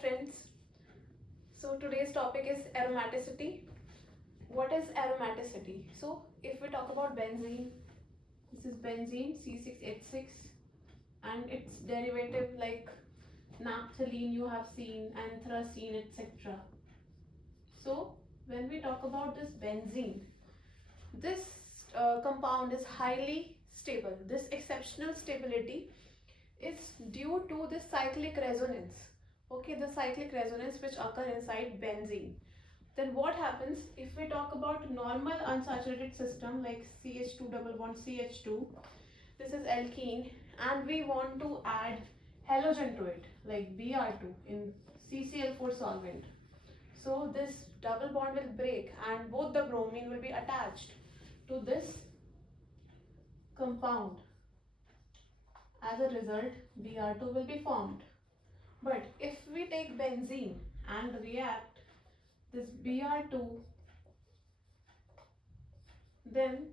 friends. So today's topic is aromaticity. What is aromaticity? So if we talk about benzene, this is benzene C6H6 and its derivative like naphthalene you have seen, anthracene, etc. So when we talk about this benzene, this compound is highly stable. This exceptional stability is due to the cyclic resonance. Okay, the cyclic resonance which occur inside benzene. Then what happens if we talk about normal unsaturated system like CH2 double bond CH2, this is alkene, and we want to add halogen to it like Br2 in CCl4 solvent. So this double bond will break and both the bromine will be attached to this compound. As a result, Br2 will be formed. But if we take benzene and react this Br2, then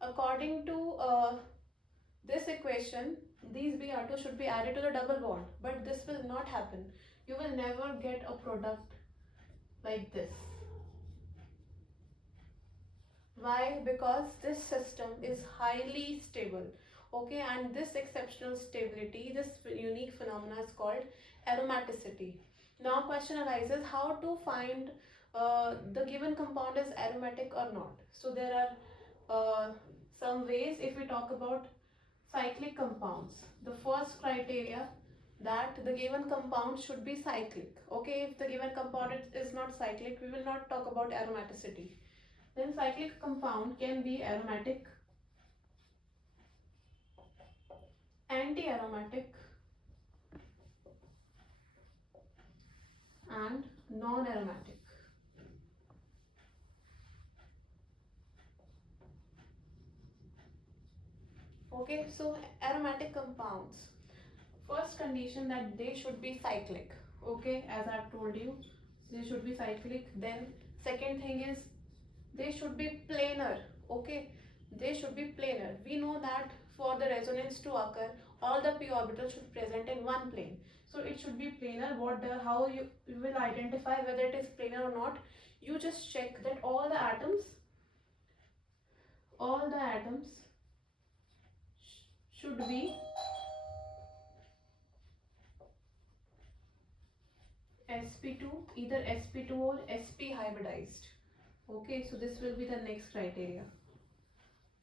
according to this equation, these Br2 should be added to the double bond. But this will not happen. You will never get a product like this. Why? Because this system is highly stable. Okay, and this exceptional stability, this unique phenomena is called aromaticity. Now question arises, how to find the given compound is aromatic or not. So there are some ways. If we talk about cyclic compounds, the first criteria that the given compound should be cyclic. Okay, if the given compound is not cyclic, we will not talk about aromaticity. Then cyclic compound can be aromatic, antiaromatic, and non-aromatic. Okay, so aromatic compounds. First condition that they should be cyclic. Okay, as I've told you, they should be cyclic. Then second thing is they should be planar. Okay, they should be planar. We know that for the resonance to occur, all the p orbitals should present in one plane. So it should be planar. How you will identify whether it is planar or not? You just check that all the atoms should be sp2, either sp2 or sp hybridized. Okay, so this will be the next criteria.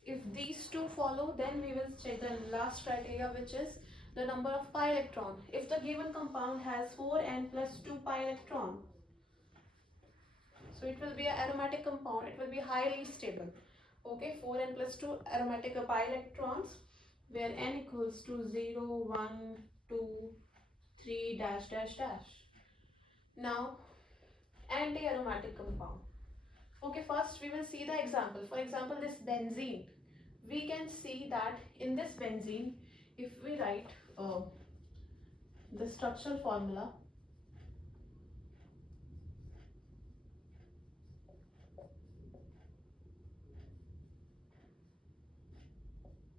If these two follow, then we will check the last criteria, which is the number of pi electron. If the given compound has 4n plus 2 pi electron, so it will be an aromatic compound, it will be highly stable. Okay, 4n plus 2 aromatic pi electrons, where n equals to 0, 1, 2, 3, dash, dash, dash. Now, anti-aromatic compound. Okay, first we will see the example. For example, this benzene. We can see that in this benzene, if we write the structural formula,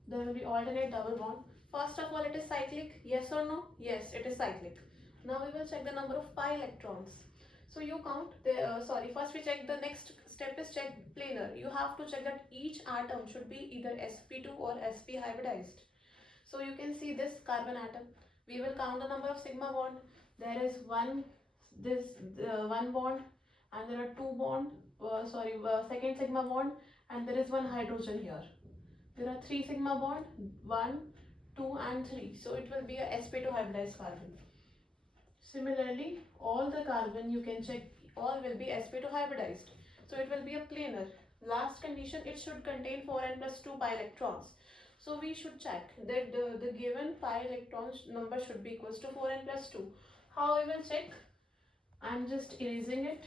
there will be alternate double bond. First of all, it is cyclic. Yes or no? Yes, it is cyclic. Now we will check the number of pi electrons. So you count the first we check the next step is check planar. You have to check that each atom should be either sp2 or sp hybridized. So you can see this carbon atom. We will count the number of sigma bond. There is one bond, and there are two bond. Second sigma bond, and there is one hydrogen here. There are three sigma bond, 1, 2, and 3. So it will be a sp2 hybridized carbon. Similarly, all the carbon you can check, all will be sp2 hybridized. So it will be a planar. Last condition, it should contain 4n plus 2 pi electrons. So we should check that the given pi electrons number should be equals to 4n plus 2. How we will check? I'm just erasing it.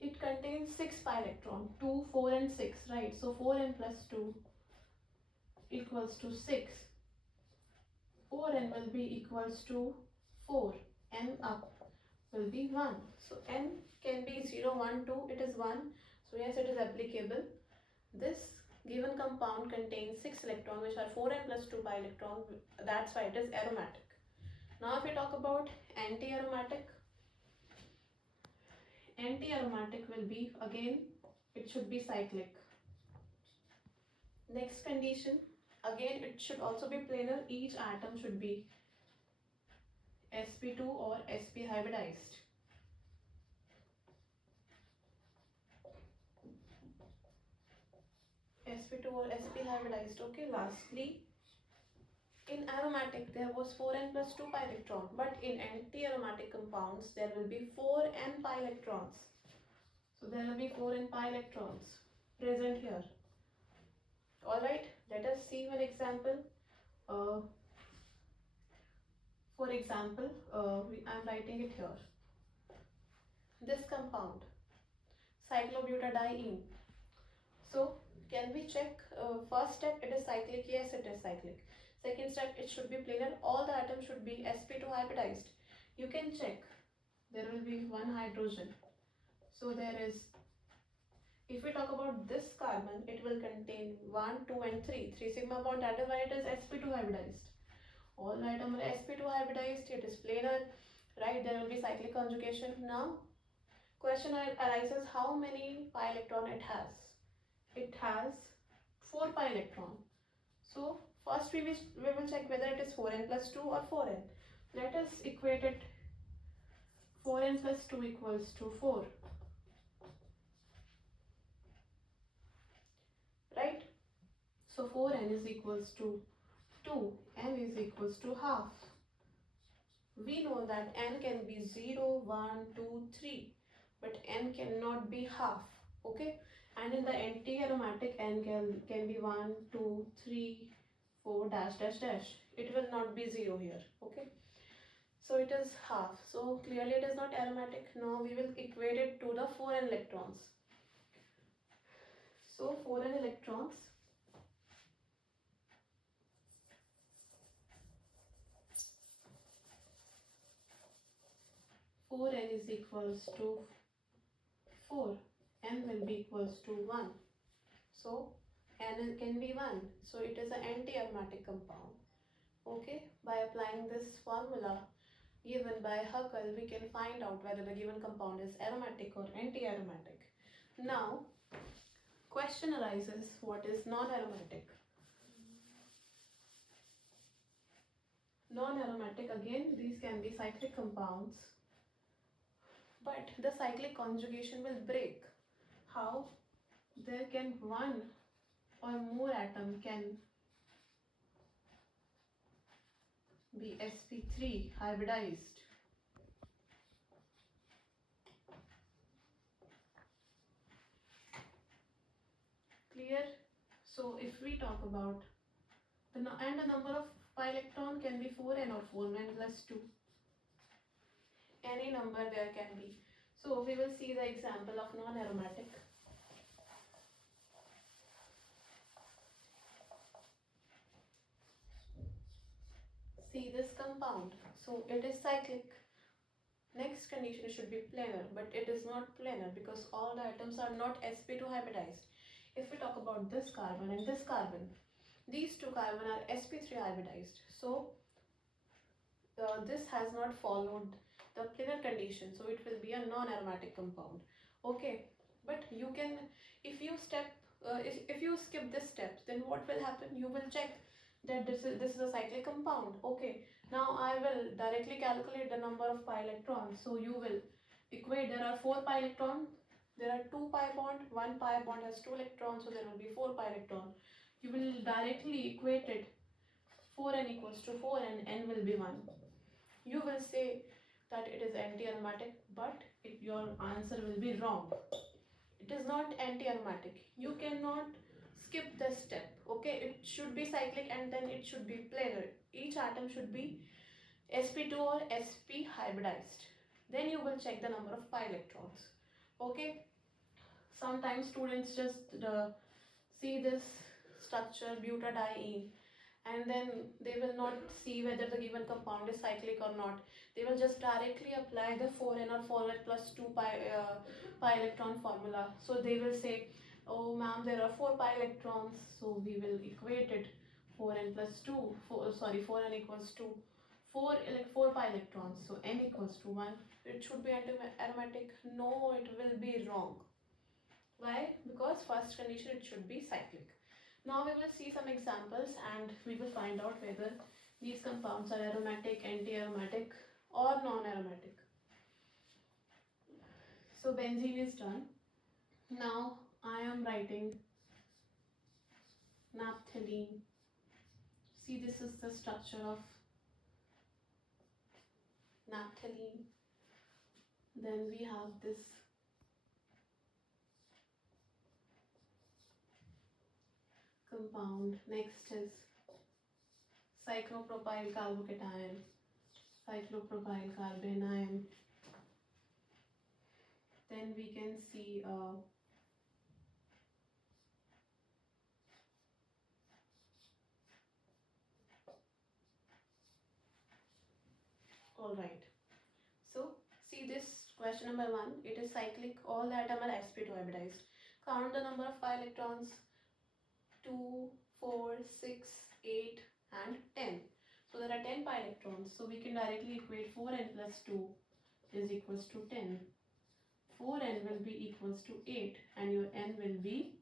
It contains 6 pi electron, 2, 4 and 6, right? So 4n plus 2 equals to 6. 4n will be equals to 4. N up will be 1. So n can be 0, 1, 2. It is 1. So yes, it is applicable. This given compound contains 6 electrons, which are 4n plus 2 pi electron. That's why it is aromatic. Now if we talk about antiaromatic, antiaromatic will be, again, it should be cyclic. Next condition, again it should also be planar. Each atom should be sp2 or sp hybridized. sp2 or sp hybridized. Okay, lastly, in aromatic there was 4n plus 2 pi electron, but in anti-aromatic compounds there will be 4n pi electrons. So there will be 4n pi electrons present here. Alright, let us see one example. For example, I am writing it here. This compound, cyclobutadiene. So can we check? First step, it is cyclic. Yes, it is cyclic. Second step, it should be planar. All the atoms should be sp2 hybridized. You can check. There will be one hydrogen. So there is, if we talk about this carbon, it will contain 1, 2 and 3. 3 sigma bond, that is why it is sp2 hybridized. All the atoms are sp2 hybridized, it is planar, right? There will be cyclic conjugation. Now, question arises, how many pi electron it has? It has 4 pi electron. So first we will check whether it is 4n plus 2 or 4n. Let us equate it. 4n plus 2 equals to 4. Right? So 4n is equals to 2. N is equals to half. We know that n can be 0, 1, 2, 3. But n cannot be half. Okay? And in the anti-aromatic, n can be 1, 2, 3, 4, dash, dash, dash. It will not be 0 here. Okay? So it is half. So clearly it is not aromatic. Now we will equate it to the 4n electrons. So 4n electrons, four n is equals to 4. N will be equals to 1. So n can be 1. So it is an anti-aromatic compound. Okay, by applying this formula given by Huckel, we can find out whether the given compound is aromatic or anti-aromatic. Now, question arises, what is non-aromatic? Non-aromatic, again, these can be cyclic compounds, but the cyclic conjugation will break. How? There can one or more atom can be sp3 hybridized. Clear? So if we talk about the number of pi electron can be 4n or 4n plus 2. Any number there can be. So we will see the example of non-aromatic. See this compound. So it is cyclic. Next condition should be planar, but it is not planar because all the atoms are not sp2 hybridized. If we talk about this carbon and this carbon, these two carbon are sp3 hybridized. So this has not followed the planar condition, so it will be a non-aromatic compound. Okay, but you can, if you skip this step, then what will happen? You will check that this is a cyclic compound. Okay, now I will directly calculate the number of pi electrons. So you will equate, there are 4 pi electron, there are 2 pi bond, 1 pi bond has 2 electrons, so there will be 4 pi electron. You will directly equate it. 4n equals to 4 and n will be 1. You will say that it is anti-aromatic, but your answer will be wrong. It is not anti-aromatic. You cannot skip this step. Okay, it should be cyclic and then it should be planar. Each atom should be sp2 or sp hybridized. Then you will check the number of pi electrons. Okay, sometimes students just see this structure butadiene and then they will not see whether the given compound is cyclic or not. They will just directly apply the 4n or 4n plus 2 pi electron formula. So they will say, oh ma'am, there are 4 pi electrons, so we will equate it 4n plus 2, 4n equals to four pi electrons. So N equals to 1. It should be antiaromatic. No, it will be wrong. Why? Because first condition it should be cyclic. Now we will see some examples and we will find out whether these compounds are aromatic, antiaromatic or non-aromatic. So benzene is done. Now I am writing naphthalene. See, this is the structure of naphthalene. Then we have this compound. Next is cyclopropyl carbocation, cyclopropyl carbanion. Then we can see all right. So see this question number 1. It is cyclic. All the atoms are sp2 hybridized. Count the number of pi electrons. 2, 4, 6, 8 and 10. So there are 10 pi electrons. So we can directly equate 4n plus 2 is equals to 10. 4n will be equals to 8 and your n will be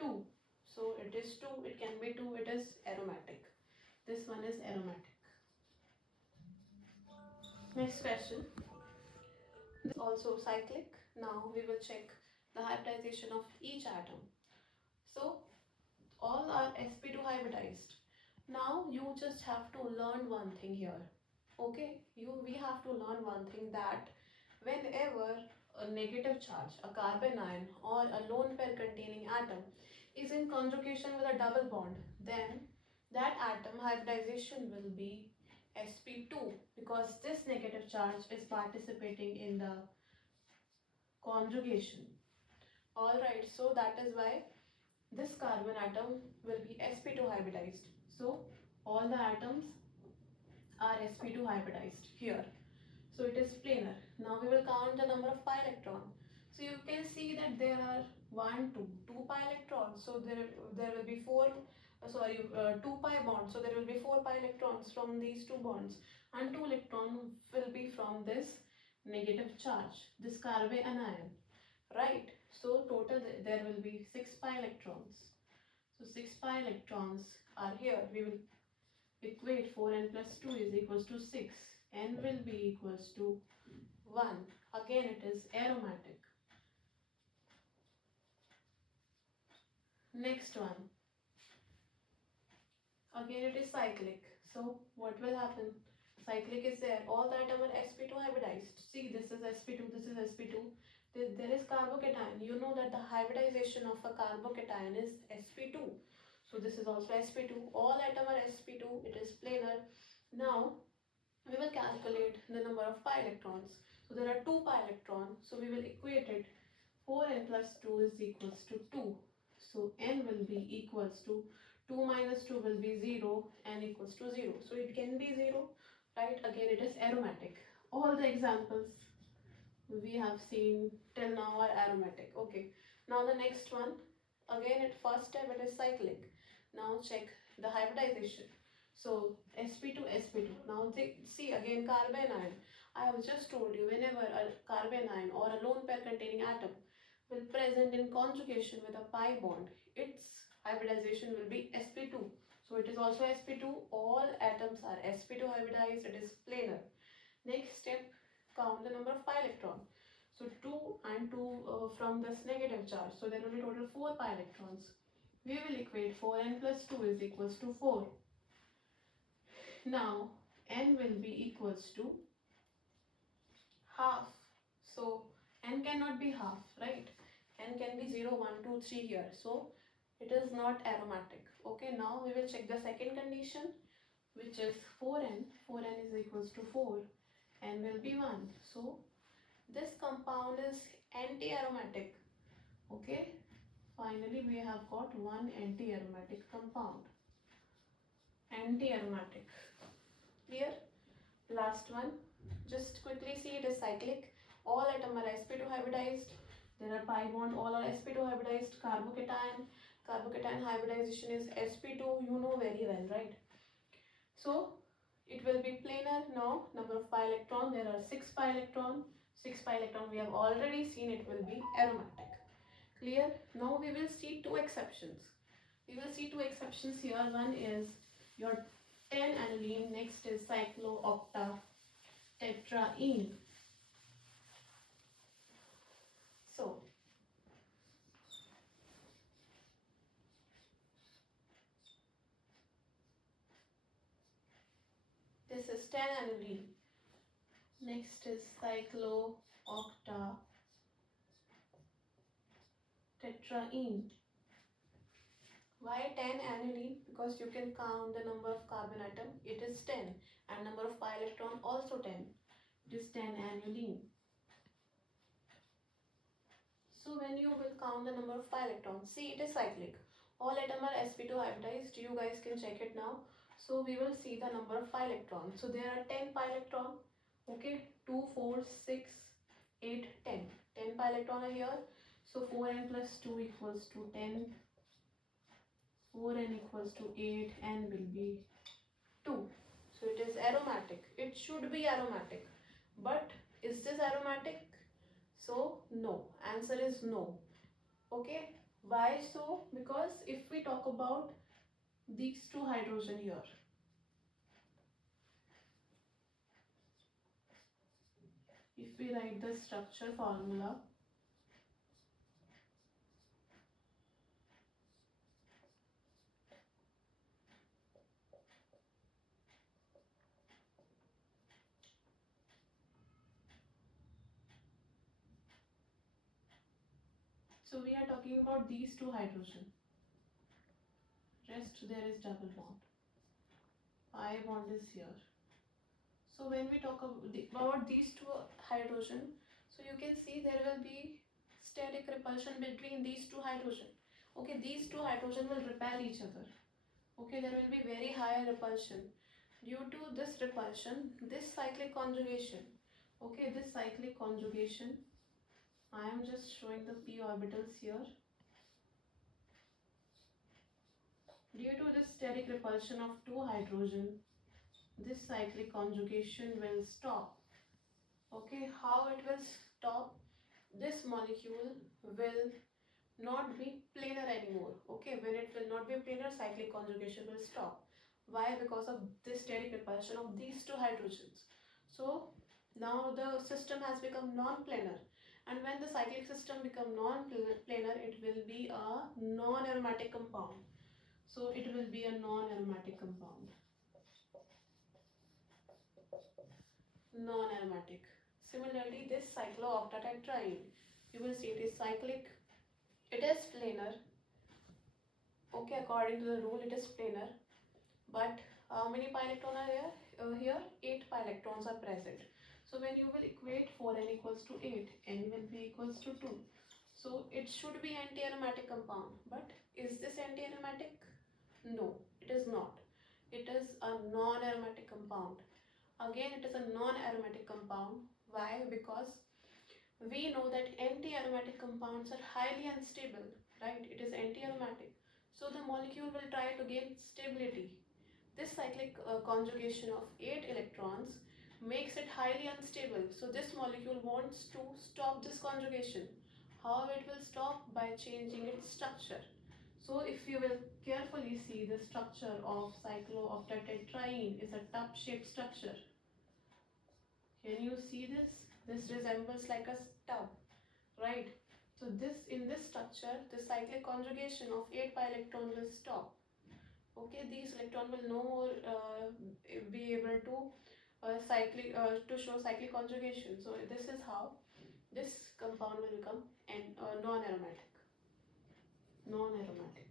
2. So it is 2, it can be 2, it is aromatic. This one is aromatic. Next question. This is also cyclic. Now we will check the hybridization of each atom. So all are sp2 hybridized. Now you just have to learn one thing here. Okay, we have to learn one thing, that whenever a negative charge, a carbon ion or a lone pair containing atom is in conjugation with a double bond, then that atom hybridization will be sp2, because this negative charge is participating in the conjugation. Alright, so that is why this carbon atom will be sp2 hybridized. So all the atoms are sp2 hybridized here. So it is planar. Now we will count the number of pi electron. So you can see that there are 2 pi electrons. So there will be 2 pi bonds. So there will be 4 pi electrons from these two bonds, and 2 electron will be from this negative charge, this carbon anion, right? So total there will be 6 pi electrons. So 6 pi electrons are here. We will equate 4n plus 2 is equals to 6. N will be equals to 1. Again it is aromatic. Next one. Again it is cyclic. So what will happen? Cyclic is there. All the atoms are sp2 hybridized. See, this is sp2, this is sp2. There is carbocation. You know that the hybridization of a carbocation is sp2. So this is also sp2. All atoms are sp2. It is planar. Now we will calculate the number of pi electrons. So there are 2 pi electrons. So we will equate it. 4n plus 2 is equals to 2. So n will be equals to 2 minus 2 will be 0, n equals to 0. So it can be 0, right? Again it is aromatic. All the examples we have seen till now are aromatic. Okay. Now the next one. Again at first step it is cyclic. Now check the hybridization. So sp2 sp2. Now see again carbon ion. I have just told you, whenever a carbon ion or a lone pair containing atom will present in conjugation with a pi bond, its hybridization will be sp2. So it is also sp2. All atoms are sp2 hybridized. It is planar. Next step, count the number of pi electron. So 2 and 2 from this negative charge. So there will be total 4 pi electrons. We will equate 4n plus 2 is equals to 4. Now n will be equals to half. So n cannot be half, right? N can be 0, 1, 2, 3 here. So it is not aromatic. Okay, now we will check the second condition, which is 4n. 4n is equals to 4. N will be 1. So this compound is antiaromatic. Okay, finally we have got one antiaromatic compound. Antiaromatic. Clear? Last one. Just quickly see, it is cyclic. All atoms are sp2 hybridized. There are pi bond. All are sp2 hybridized. Carbocation. Carbocation hybridization is sp2. You know very well, right? So it will be planar. Now number of pi electron, there are 6 pi electron. 6 pi electron we have already seen, it will be aromatic. Clear? Now we will see two exceptions. We will see two exceptions here. One is your 10 aniline, next is cyclooctatetraene. So this is 10 aniline, next is cyclooctatetraene. Why 10 aniline? Because you can count the number of carbon atom, it is 10, and number of pi electron also 10. It is 10 aniline. So when you will count the number of pi electrons, see it is cyclic. All atom are sp2 hybridized. You guys can check it now. So we will see the number of pi electrons. So there are 10 pi electron. Okay, 2, 4, 6, 8, 10. 10 pi electron are here. So 4n plus 2 equals to 10. 4n equals to 8. N will be 2. So it is aromatic. It should be aromatic. But is this aromatic? So no. Answer is no. Okay. Why so? Because if we talk about these two hydrogen here, if we write the structure formula, so we are talking about these two hydrogen. Rest there is double bond. Pi bond is here. So when we talk about these two hydrogen, so you can see there will be steric repulsion between these two hydrogen. Okay, these two hydrogen will repel each other. Okay, there will be very high repulsion. Due to this repulsion, this cyclic conjugation, okay, this cyclic conjugation, I am just showing the p orbitals here. Due to this steric repulsion of two hydrogen, this cyclic conjugation will stop. Okay, how it will stop? This molecule will not be planar anymore. Okay, when it will not be planar, cyclic conjugation will stop. Why? Because of this steric repulsion of these two hydrogens. So now the system has become non-planar, and when the cyclic system become non-planar, it will be a non-aromatic compound. So it will be a non-aromatic compound. Non-aromatic. Similarly, this cyclooctatetraene, you will see it is cyclic, it is planar. Okay, according to the rule, it is planar. But how many pi electrons are there? Here, 8 pi electrons are present. So when you will equate 4n equals to 8, n will be equals to 2. So it should be antiaromatic compound. But is this antiaromatic? No, it is not. It is a non-aromatic compound. Again, it is a non-aromatic compound. Why? Because we know that anti-aromatic compounds are highly unstable, right? It is anti-aromatic. So the molecule will try to gain stability. This cyclic conjugation of 8 electrons makes it highly unstable. So this molecule wants to stop this conjugation. How it will stop? By changing its structure. So if you will carefully see, the structure of cyclooctatetraene is a tub-shaped structure. Can you see this? This resembles like a tub, right? So in this structure, the cyclic conjugation of 8 pi electron will stop. Okay, these electrons will no more be able to show cyclic conjugation. So this is how this compound will become non-aromatic. Non-aromatic.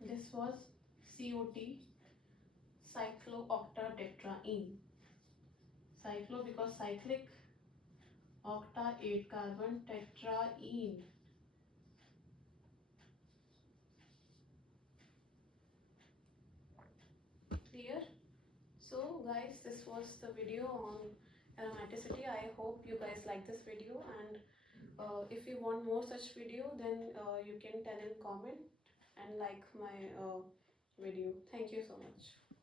This was COT, cyclooctatetraene. Cyclo because cyclic, octa 8 carbon, tetraene. Clear? So guys, this was the video on aromaticity. I hope you guys like this video, and if you want more such video, then you can tell in comment. and like my video. Thank you so much.